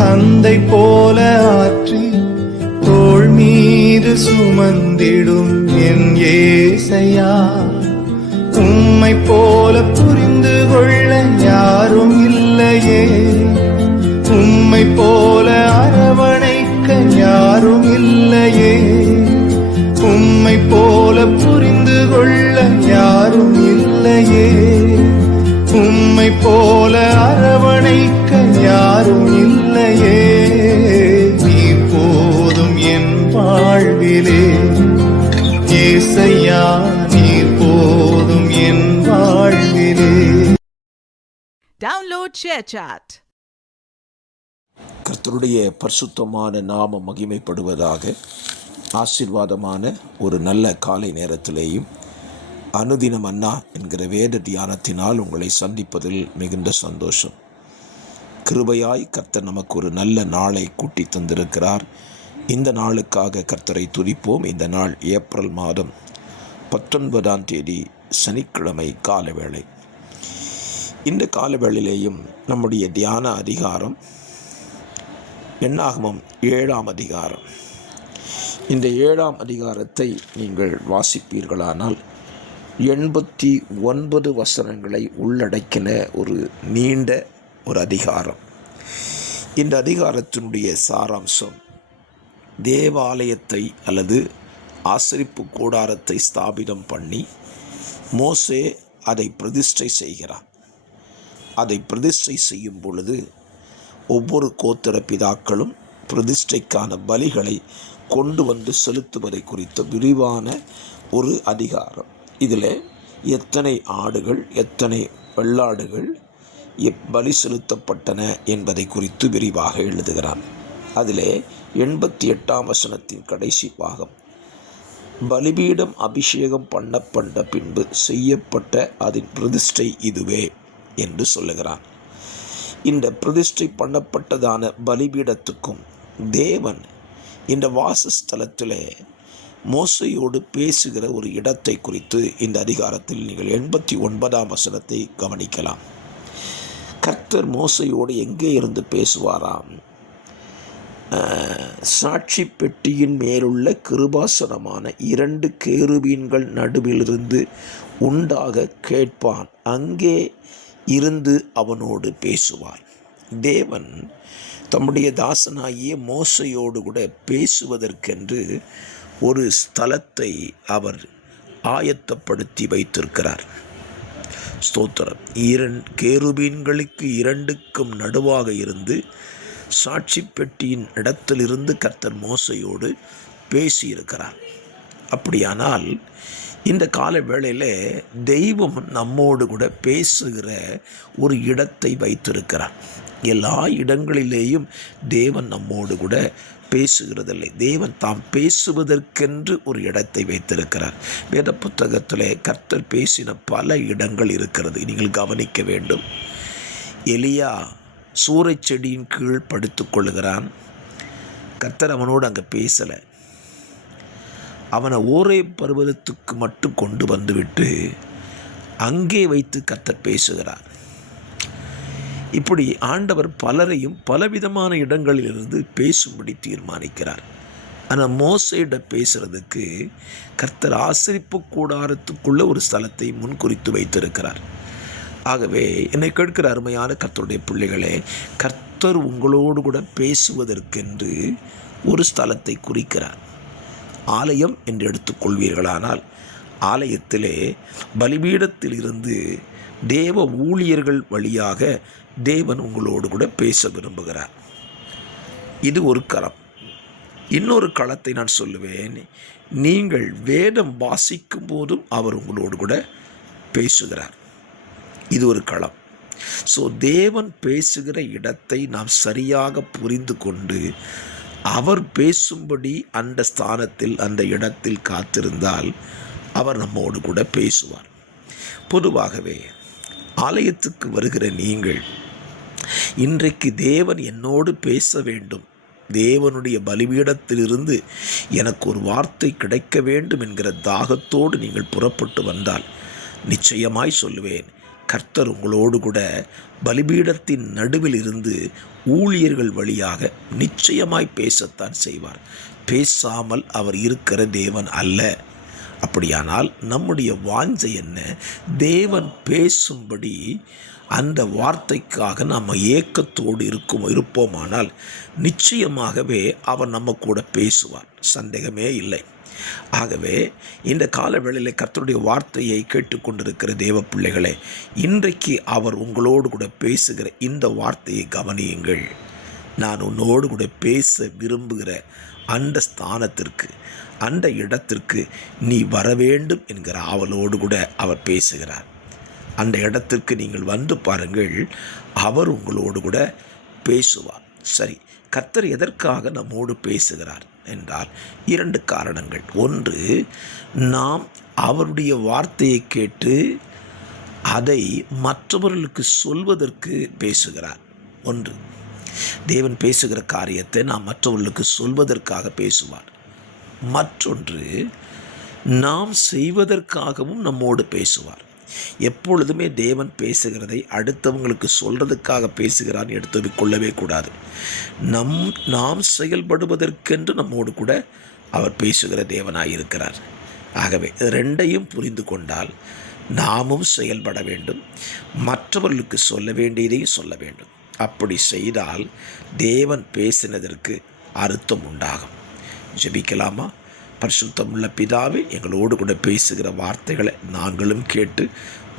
தந்தை போல ஆற்றி தோள் மீது சுமந்திடும் என் ஏசையா. உம்மை போல புரிந்து கொள்ள யாரும் இல்லையே, உம்மை போல அரவணைக்க யாரும் இல்லையே, உம்மை போல புரிந்து கொள்ள யாரும் இல்லையே, உம்மை போல அரவணைக்க யாரும் இல்லையே. நீர் போதும் என் வாழ்விலே ஏசையா, நீர் போதும் என் வாழ்விலே. Download ShareChat. கர்த்தருடைய பரிசுத்தமான நாமம் மகிமைப்படுவதாக. ஆசீர்வாதமான ஒரு நல்ல காலை நேரத்திலேயும் அனுதினம் அன்னா என்கிற வேத தியானத்தினால் உங்களை சந்திப்பதில் மிகுந்த சந்தோஷம். கிருபையாய் கர்த்தர் நமக்கு ஒரு நல்ல நாளை கூட்டி தந்திருக்கிறார். இந்த நாளுக்காக கர்த்தரை துதிப்போம். இந்த நாள் ஏப்ரல் மாதம் 19ஆம் தேதி சனிக்கிழமை காலவேளை. இந்த காலவேளையிலேயும் நம்முடைய தியான அதிகாரம் என்னாகமம் 7ஆம் அதிகாரம். இந்த 7ஆம் அதிகாரத்தை நீங்கள் வாசிப்பீர்களானால் 89 வசனங்களை உள்ளடக்கின ஒரு நீண்ட ஒரு அதிகாரம். இந்த அதிகாரத்தினுடைய சாராம்சம், தேவாலயத்தை அல்லது ஆசரிப்பு கூடாரத்தை ஸ்தாபிதம் பண்ணி மோசே அதை பிரதிஷ்டை செய்கிறார். அதை பிரதிஷ்டை செய்யும் பொழுது ஒவ்வொரு கோத்திர பிதாக்களும் பிரதிஷ்டைக்கான பலிகளை கொண்டு வந்து செலுத்துவதை குறித்த விரிவான ஒரு அதிகாரம். இதில் எத்தனை ஆடுகள் எத்தனை வெள்ளாடுகள் பலி செலுத்தப்பட்டன என்பதை குறித்து விரிவாக எழுதுகிறான். அதில் 88ஆம் வசனத்தின் கடைசி பாகம், பலிபீடம் அபிஷேகம் பண்ணப்பட்ட பின்பு செய்யப்பட்ட அதன் பிரதிஷ்டை இதுவே என்று சொல்லுகிறான். இந்த பிரதிஷ்டை பண்ணப்பட்டதான பலிபீடத்துக்கும் தேவன் இந்த வாசஸ்தலத்தில் மோசையோடு பேசுகிற ஒரு இடத்தை குறித்து இந்த அதிகாரத்தில் நீங்கள் 89ஆம் வசனத்தை கவனிக்கலாம். கர்த்தர் மோசையோடு எங்கே இருந்து பேசுவாராம்? சாட்சி பெட்டியின் மேலுள்ள கிருபாசனமான 2 கேருபீன்கள் நடுவிலிருந்து உண்டாக கேட்பான், அங்கே இருந்து அவனோடு பேசுவார். தேவன் தம்முடைய தாசனாகிய மோசையோடு கூட பேசுவதற்கென்று ஒரு ஸ்தலத்தை அவர் ஆயத்தப்படுத்தி வைத்திருக்கிறார். ஸ்தோத்திரம். 2 கேருபீன்களுக்கு 2க்கும் நடுவாக இருந்து சாட்சி பெட்டியின் இடத்திலிருந்து கர்த்தர் மோசையோடு பேசியிருக்கிறார். அப்படியானால் இந்த கால வேளையில் தெய்வம் நம்மோடு கூட பேசுகிற ஒரு இடத்தை வைத்திருக்கிறார். எல்லா இடங்களிலேயும் தேவன் நம்மோடு கூட பேசுகிறதில்லை. தேவன் தாம் பேசுவதற்கென்று ஒரு இடத்தை வைத்திருக்கிறார். வேத புத்தகத்தில் கர்த்தர் பேசின பல இடங்கள் இருக்கிறது, நீங்கள் கவனிக்க வேண்டும். எலியா சூறைச் செடியின் கீழ் படுத்துக் கொள்ளுகிறான். கர்த்தர் அவனோடு அங்கே பேசலை. அவனை ஓரே பர்வதத்துக்கு மட்டும் கொண்டு வந்துவிட்டு அங்கே வைத்து கர்த்தர் பேசுகிறார். இப்படி ஆண்டவர் பலரையும் பலவிதமான இடங்களிலிருந்து பேசும்படி தீர்மானிக்கிறார். ஆனால் மோசையிடம் பேசுறதுக்கு கர்த்தர் ஆசரிப்பு கூடாரத்துக்குள்ள ஒரு ஸ்தலத்தை முன்குறித்து வைத்திருக்கிறார். ஆகவே என்னை கேட்கிற அருமையான கர்த்தருடைய பிள்ளைகளே, கர்த்தர் உங்களோடு கூட பேசுவதற்கென்று ஒரு ஸ்தலத்தை குறிக்கிறார். ஆலயம் என்று எடுத்துக்கொள்வீர்களானால் ஆலயத்திலே பலிபீடத்தில் இருந்து தேவ ஊழியர்கள் வழியாக தேவன் உங்களோடு கூட பேச விரும்புகிறார். இது ஒரு களம். இன்னொரு களத்தை நான் சொல்லுவேன், நீங்கள் வேதம் வாசிக்கும் போதும் அவர் உங்களோடு கூட பேசுகிறார். இது ஒரு களம். ஸோ தேவன் பேசுகிற இடத்தை நாம் சரியாக புரிந்து கொண்டு அவர் பேசும்படி அந்த ஸ்தானத்தில் அந்த இடத்தில் காத்திருந்தால் அவர் நம்மோடு கூட பேசுவார். பொதுவாகவே ஆலயத்துக்கு வருகிற நீங்கள், இன்றைக்கு தேவன் என்னோடு பேச வேண்டும், தேவனுடைய பலிபீடத்திலிருந்து எனக்கு ஒரு வார்த்தை கிடைக்க வேண்டும் என்கிற தாகத்தோடு நீங்கள் புறப்பட்டு வந்தால் நிச்சயமாய் சொல்லுவேன், கர்த்தர் உங்களோடு கூட பலிபீடத்தின் நடுவில் இருந்து ஊழியர்கள் வழியாக நிச்சயமாய் பேசத்தான் செய்வார். பேசாமல் அவர் இருக்கிற தேவன் அல்ல. அப்படியானால் நம்முடைய வாஞ்சை என்ன? தேவன் பேசும்படி அந்த வார்த்தைக்காக நம்ம ஏக்கத்தோடு இருப்போமானால் நிச்சயமாகவே அவர் நம்ம கூட பேசுவார், சந்தேகமே இல்லை. ஆகவே இந்த காலவேளையில் கர்த்தருடைய வார்த்தையை கேட்டுக்கொண்டிருக்கிற தேவ பிள்ளைகளே, இன்றைக்கு அவர் உங்களோடு கூட பேசுகிற இந்த வார்த்தையை கவனியுங்கள். நான் உன்னோடு கூட பேச விரும்புகிற அந்த ஸ்தானத்திற்கு, அந்த இடத்திற்கு நீ வர வேண்டும் என்கிற ஆவலோடு கூட அவர் பேசுகிறார். அந்த இடத்திற்கு நீங்கள் வந்து பாருங்கள், அவர் உங்களோடு கூட பேசுவார். சரி, கர்த்தர் எதற்காக நம்மோடு பேசுகிறார் என்றால் 2 காரணங்கள். ஒன்று, நாம் அவருடைய வார்த்தையை கேட்டு அதை மற்றவர்களுக்கு சொல்வதற்கு பேசுகிறார். ஒன்று, தேவன் பேசுகிற காரியத்தை நாம் மற்றவர்களுக்கு சொல்வதற்காக பேசுவார். மற்றொன்று, நாம் செய்வதற்காகவும் நம்மோடு பேசுவார். எப்பொழுதுமே தேவன் பேசுகிறதை அடுத்தவங்களுக்கு சொல்கிறதுக்காக பேசுகிறான்னு எடுத்து கொள்ளவே கூடாது. நாம் செயல்படுவதற்கென்று நம்மோடு கூட அவர் பேசுகிற தேவனாய் இருக்கிறார். ஆகவே 2ஐயும் புரிந்து கொண்டால் நாமும் செயல்பட வேண்டும், மற்றவர்களுக்கு சொல்ல வேண்டியதையும் சொல்ல வேண்டும். அப்படி செய்தால் தேவன் பேசினதற்கு அர்த்தம் உண்டாகும். ஜெபிக்கலாமா? பரிசுத்தமுள்ள பிதாவே, எங்களோடு கூட பேசுகிற வார்த்தைகளை நாங்களும் கேட்டு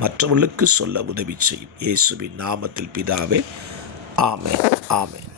மற்றவர்களுக்கு சொல்ல உதவி செய்யும். இயேசுவின் நாமத்தில் பிதாவே, ஆமென், ஆமென்.